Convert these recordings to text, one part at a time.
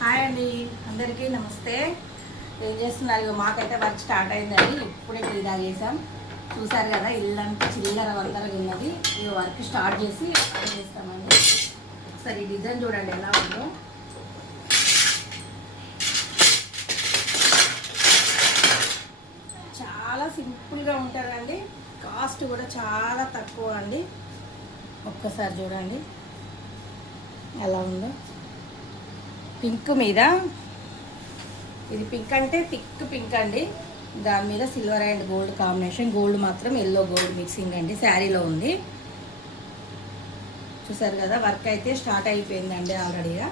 Hi అండి, అందరికీ నమస్తే. ఏం చేస్తున్నారు? ఇక మాకైతే వర్క్ స్టార్ట్ అయిందండి. ఇప్పుడే టీ తాగేసాం. చూసారు కదా, ఇల్లంతా చిల్లర వందరగా ఉన్నది. ఇక వర్క్ స్టార్ట్ చేసి పని చేస్తామండి. ఒకసారి ఈ డిజైన్ చూడండి ఎలా ఉందో. చాలా సింపుల్గా ఉంటుందండి. కాస్ట్ కూడా చాలా తక్కువ అండి. ఒక్కసారి చూడండి ఎలా ఉందో. పింక్ మీద, ఇది పింక్ అంటే థిక్ పింక్ అండి. దాని మీద silver and gold combination. Gold మాత్రం ఎల్లో గోల్డ్ మిక్సింగ్ అండి. శారీలో ఉంది. చూసారు కదా, వర్క్ అయితే స్టార్ట్ అయిపోయిందండి ఆల్రెడీగా.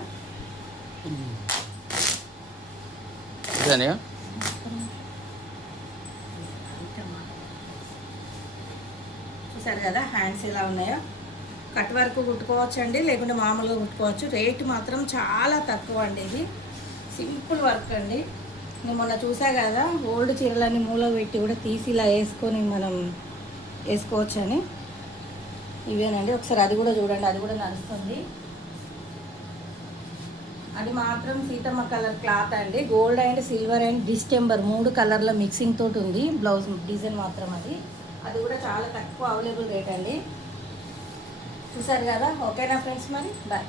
చూసారు కదా హ్యాండ్స్ ఎలా ఉన్నాయో. కట్ వర్క్ కుట్టుకోవచ్చు అండి, లేకుంటే మామూలుగా కుట్టుకోవచ్చు. రేటు మాత్రం చాలా తక్కువ అండి. ఇది సింపుల్ వర్క్ అండి. నేను మొన్న చూసా కదా, ఓల్డ్ చీరలన్నీ మూల పెట్టి కూడా తీసి ఇలా వేసుకొని మనం వేసుకోవచ్చు అని. ఇవేనండి, ఒకసారి అది కూడా చూడండి, అది కూడా నడుస్తుంది. అది మాత్రం సీతమ్మ కలర్ క్లాత్ అండి. గోల్డ్ అండ్ సిల్వర్ అండ్ డిస్టెంబర్ 3 కలర్ల మిక్సింగ్ తోటి ఉంది. బ్లౌజ్ డిజైన్ మాత్రం అది కూడా చాలా తక్కువ అవైలబుల్ రేట్ అండి. చూసారు కదా. ఓకేనా ఫ్రెండ్స్, మరి బాయ్.